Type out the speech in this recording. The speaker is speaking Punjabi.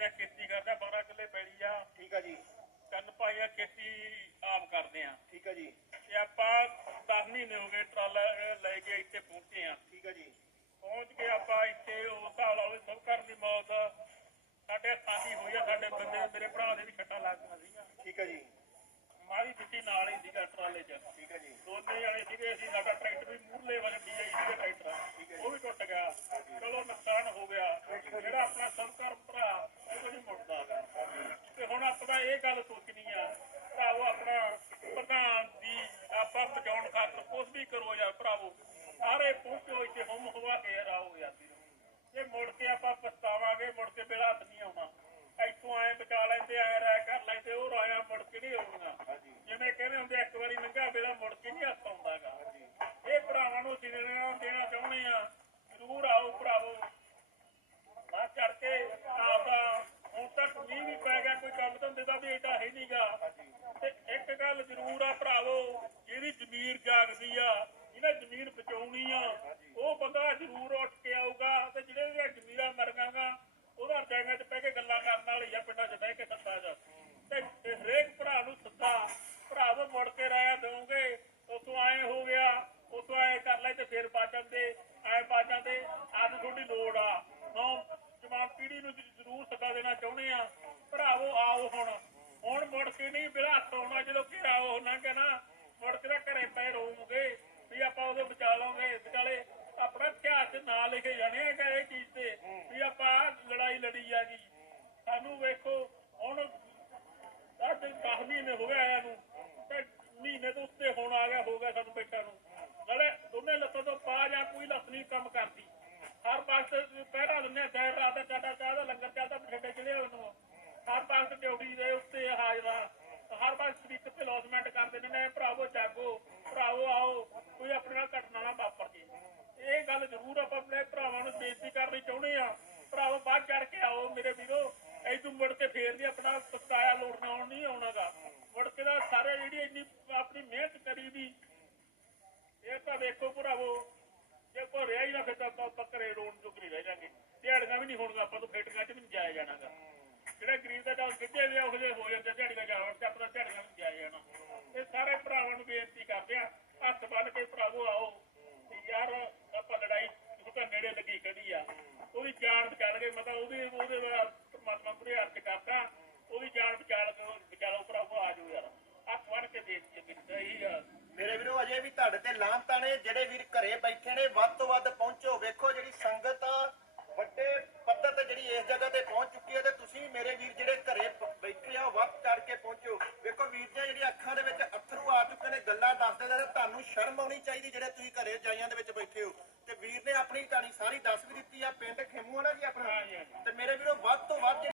ਕਰਦੇ ਖੇਤੀ ਕਰਦੇ ਆ 12 ਕਿੱਲੇ ਪੈਲੀ ਆ। ਠੀਕ ਆ ਜੀ। ਤਿੰਨ ਭਾਈਆਂ ਖੇਤੀ ਆਪ ਕਰਦੇ ਆ। ਠੀਕ ਆ ਜੀ। ਤੇ ਆਪਾਂ 10 ਮਹੀਨੇ ਹੋ ਗਏ ਟਰਾਲਾ ਲੈ ਕੇ ਇੱਥੇ ਪਹੁੰਚੇ ਆ। ਠੀਕ ਆ ਜੀ। ਪਹੁੰਚ ਕੇ ਆਪਾਂ ਇੱਥੇ ਉਸ ਹਿਸਾਬ ਨਾਲ ਸਭ ਕਰਨ ਦੀ ਮੌਤ ਸਾਡੇ ਸਾਥੀ ਹੋਈ ਆ ਸਾਡੇ ਬੰਦੇ ਮੇਰੇ ਭਰਾ ਦੇ ਵੀ ਛੱਟਾਂ ਲੱਗੀਆਂ ਸੀਗੀਆਂ। ਠੀਕ ਆ ਜੀ। ਮਾਰੀ ਦਿੱਤੀ ਨਾਲ ਹੀ ਸੀਗਾ ਟਰਾਲੇ 'ਚ। ਠੀਕ ਆ ਜੀ। ਦੋਨੇ ਜਣੇ ਸੀਗੇ ਅਸੀਂ ਸਾਡਾ ਟਰੈਕਟਰ ਵੀ ਮੂਹਰਲੇ ਵਾਲਾ ਡੀਆਈ ਸੀਗਾ ਟਰੈਕਟਰ ਉਹ ਵੀ ਟੁੱਟ ਗਿਆ ਚਲੋ ਨੁਕਸਾਨ ਹੋ ਗਿਆ ਜਿਹੜਾ ਆਪਣਾ ਸੰਕਰ ਭਰਾ ਉਹ ਨਹੀਂ ਮੁੜਦਾ ਗਾ। ਤੇ ਹੁਣ ਆਪਾਂ ਇਹ ਗੱਲ ਸੋਚਣੀ ਆ ਭਰਾਵੋ ਆਪਣਾ ਪ੍ਰਧਾਨ ਦੀ ਆਪਾਂ ਬਚਾਉਣ ਖਾਤਰ ਵੀ ਕਰੋ ਯਾਰ ਭਰਾਵੋ ਸਾਰੇ ਪਹੁੰਚੋ ਇੱਥੇ ਹਮ ਹਵਾ ਕੇ ਆਓ ਯਾਰ ਜੇ ਮੁੜ ਕੇ ਆਪਾਂ ਪਛਤਾਵਾਂਗੇ ਮੁੜ ਕੇ ਬੇੜਾ ਹੱਥ ਨਹੀਂ ਆਉਣਾ ਇੱਥੋਂ ਆਏ ਬਚਾ ਲੈਂਦੇ ਆਏ ਰਹਿ ਕਰ ਲੈਂਦੇ ਉਹ ਰਾਇਆ ਮੁੜ ਕੇ ਨਹੀਂ ਆਉਣਾ ਜਿਵੇਂ ਕਹਿੰਦੇ ਹੁੰਦੇ ਆ, ਇੱਕ ਵਾਰੀ ਲੰਘਿਆ ਵੇਲਾ ਮੁੜ ਕੇ ਨਹੀਂ ਹੱਥ ਆਉਂਦਾਗਾ ਇਹ ਭਰਾਵਾਂ ਨੂੰ ਅਸੀਂ ਦੇਣਾ ਦੇਣਾ ਚਾਹੁੰਦੇ ਆ ਜ਼ਰੂਰ ਆਓ ਭਰਾਵੋ ਆ ਚੜ ਕੇ ਆਪਦਾ ਹੁਣ ਤੱਕ ਮੀਂਹ ਵੀ ਪੈ ਗਿਆ ਕੋਈ ਕੰਮ ਧੰਦੇ ਦਾ ਵੀ ਏਡਾ ਹੈ ਨਹੀਂਗਾ ਤੇ ਇੱਕ ਗੱਲ ਜ਼ਰੂਰ ਆ ਭਰਾਵੋ ਜਿਹੜੀ ਜ਼ਮੀਰ ਜਾਗਦੀ ਆ, ਜਿਹਨੇ ਜ਼ਮੀਨ ਬਚਾਉਣੀ ਆ, ਉਹ ਬੰਦਾ ਜ਼ਰੂਰ ਉੱਠ ਕੇ ਆਊਗਾ ਤੇ ਜਿਹੜੇ ਦੀਆਂ ਜ਼ਮੀਰਾਂ ਮਰਗਾਂਗਾ ਉਹਦਾ ਰਜਾਈਆਂ 'ਚ ਬਹਿ ਕੇ ਗੱਲਾਂ ਕਰਨ ਵਾਲੀ ਆ, ਪਿੰਡਾਂ 'ਚ ਬਹਿ ਕੇ ਸੱਤਾ 'ਚ। ਤੇ ਹਰੇਕ ਭਰਾ ਨੂੰ ਸੱਦਾ ਭਰਾਵੋ ਮੁੜ ਕੇ ਰਾਇਆ ਦੇਵੋਗੇ ਉਤੋਂ ਆਏ ਹੋ ਗਿਆ ਉਤੋਂ ਆਏ ਕਰ ਲੈ ਤੇ ਫਿਰ ਬਾਜਾਂ ਦੇ ਆਏ ਬਾਜਾਂ ਦੇ ਅੱਜ ਤੁਹਾਡੀ ਲੋੜ ਆ। ਨੌ ਜਵਾਨ ਪੀੜ੍ਹੀ ਨੂੰ ਜ਼ਰੂਰ ਸੱਦਾ ਦੇਣਾ ਚਾਹੁੰਦੇ ਆ, ਭਰਾਵੋ ਆਓ ਹੁਣ। ਹੁਣ ਮੁੜ ਕੇ ਨਹੀਂ ਬਿਲਾ ਹੱਥ ਆਉਣਾ ਜਦੋਂ ਘੇਰਾ ਉਹ ਨਾ ਕਿ ਮੁੜ ਕੇ ਤਾਂ ਘਰੇ ਪਏ ਰਹੋਗੇ? ਵੀ ਆਪਾਂ ਉਦੋਂ ਬਚਾ ਲਵਾਂਗੇ। ਵਿਚਾਲੇ ਆਪਣਾ ਇਤਿਹਾਸ ਨਾਂ ਲਿਖੇ ਜਾਣੇ ਆ ਕਿ ਇਹ ਚੀਜ਼ ਤੇ, ਵੀ ਆਪਾਂ ਲੜਾਈ ਲੜੀ ਆ ਜੀ। ਸਾਨੂੰ ਵੇਖੋ, ਹੁਣ ਸਾਡੇ 10 ਮਹੀਨੇ ਹੋ ਗਏ ਆਇਆ ਨੂੰ। ਤੇ ਮਹੀਨੇ ਤੋਂ ਉੱਤੇ ਹੋਣ ਆ ਗਿਆ, ਹੋ ਗਿਆ ਸਾਨੂੰ ਬੇਟਾ ਨੂੰ। ਨਾਲੇ ਦੋਨੇ ਲੱਤਾਂ ਤੋਂ ਪਾ ਜਾਂ ਕੋਈ ਲੱਤ ਨਹੀਂ ਕੰਮ ਕਰਦੀ। ਹਰ ਪਾਸੇ ਪਹਿਰਾ ਦਿੰਦੇ ਦੇਰ ਰਾਤ ਦਾ ਚਾਟਾ ਚਾਹ ਦਾ ਲੰਗਰ ਚੱਲਦਾ, ਬਠਿੰਡੇ ਜ਼ਿਲ੍ਹੇ ਨੂੰ ਹਰ ਪਾਸੇ ਡਿਊਟੀ ਦੇ ਉੱਤੇ ਹਾਜ਼ਰਾ। ਹਰ ਵਾਰ ਸਪੀਕਰ ਤੇ ਲੌਸਮੈਂਟ ਕਰਦੇ ਨੇ ਨੇ ਭਰਾਵੋ ਜਾਗੋ, ਭਰਾਵੋ ਆਓ, ਕੋਈ ਆਪਣੇ ਨਾਲ ਘਟਨਾ ਨਾ ਵਾਪਰ ਜੇ। ਇਹ ਗੱਲ ਜ਼ਰੂਰ ਆਪਾਂ ਆਪਣੇ ਭਰਾਵਾਂ ਨੂੰ ਬੇਨਤੀ ਕਰਨੀ ਚਾਹੁੰਦੇ ਆ ਭਰਾਵੋ ਬਾਅਦ ਚੜ ਕੇ ਆਓ ਮੇਰੇ ਵੀਰੋ। ਐਦੂ ਮੁੜ ਕੇ ਫੇਰ ਨਹੀਂ ਆਪਣਾ ਪਛਤਾਇਆ ਲੋੜਨਾ ਆਉਣ, ਨਹੀਂ ਆਉਣਾਗਾ। ਮੁੜ ਕੇ ਦਾ ਸਾਰੇ ਜਿਹੜੀ ਇੰਨੀ ਆਪਣੀ ਮਿਹਨਤ ਕਰੀ ਦੀ ਇਹ ਤਾਂ ਵੇਖੋ ਭਰਾਵੋ, ਜੇ ਕੋ ਰਿਹਾ ਹੀ ਨਾ ਫਿਰ ਤਾਂ ਆਪਾਂ ਬੱਕਰੇ ਰੋਣ ਜੋਗਰੀ ਰਹਿ ਜਾਗੇ। ਦਿਹਾੜੀਆਂ ਵੀ ਨਹੀਂ ਹੋਣਗਾ ਆਪਾਂ ਤੋਂ ਫੇਟੀਆਂ 'ਚ ਵੀ ਨਹੀਂ ਜਾਇਆ ਜਾਣਾਗਾ। ਜਿਹੜਾ ਗਰੀਬ ਦਾ ਚੱਲ ਕਿੱਥੇ ਲਿਆ ਉਹ ਜਿਹੇ ਹੋ ਜਾਂਦੇ ਦਿਹਾੜੀਆਂ ਜਾਵਣ ਤੇ ਆਪਣਾ ਦਿਹਾੜੀਆਂ ਵੀ ਨਹੀਂ ਜਾਇਆ ਜਾਣਾ ਇਹ ਸਾਰੇ ਭਰਾਵਾਂ ਨੂੰ ਬੇਨਤੀ ਕਰਦੇ ਆ ਹੱਥ ਬੰਨ ਕੇ ਭਰਾਵੋ ਆਓ ਤੇ ਯਾਰ ਆਪਾਂ ਲੜਾਈ ਉਹ ਤਾਂ ਨੇੜੇ ਲੱਗੀ ਖੜੀ ਆ ਉਹਦੀ ਜਾਨ ਮਤਲਬ ਉਹਦੀ, ਉਹਦੇ ਪਰਮਾਤਮਾ ਪੂਰੇ ਹੱਥ ਕਰਦਾ ਉਹਦੀ ਜਾਨ ਬਚਾ ਲਓ ਬਚਾ ਆ ਜਾਓ ਯਾਰ। ਹੱਥ ਬੰਨ ਕੇ ਬੇਨਤੀ ਕੀਤੀ ਸਹੀ ਆ ਮੇਰੇ ਵੀਰੋ, ਅਜੇ ਵੀ ਤੁਹਾਡੇ ਤੇ ਲਾਂਤਾਂ ਨੇ, ਜਿਹੜੇ ਵੀਰ ਘਰੇ ਬੈਠੇ ਨੇ, ਵੱਧ ਤੋਂ ਵੱਧ ਪਹੁੰਚੋ। ਵੇਖੋ ਜਿਹੜੀ ਸੰਗਤ ਆ, ਵੱਡੇ ਪੱਧਰ ਤੇ ਜਿਹੜੀ ਇਸ ਜਗ੍ਹਾ ਤੇ ਪਹੁੰਚ ਚੁੱਕੀ ਹੈ ਤੇ ਤੁਸੀਂ ਮੇਰੇ ਵੀਰ ਜਿਹੜੇ ਘਰੇ ਬੈਠੇ ਆ, ਵੱਧ ਚੜ ਕੇ ਪਹੁੰਚੋ। ਵੇਖੋ ਵੀਰ ਜੀ, ਜਿਹੜੀਆਂ ਅੱਖਾਂ ਦੇ ਵਿੱਚ ਅਥਰੂ ਆ ਚੁੱਕੇ ਨੇ, ਗੱਲਾਂ ਦੱਸਦੇ ਨੇ ਤੁਹਾਨੂੰ ਸ਼ਰਮ ਆਉਣੀ ਚਾਹੀਦੀ, ਜਿਹੜੇ ਤੁਸੀਂ ਘਰੇ ਜਾਈਆਂ ਦੇ ਵਿੱਚ ਬੈਠੇ ਹੋ। ਤੇ ਵੀਰ ਨੇ ਆਪਣੀ ਕਹਾਣੀ ਸਾਰੀ ਦੱਸ ਵੀ ਦਿੱਤੀ ਆ, ਪਿੰਡ ਖੇਮੂ ਆ ਨਾ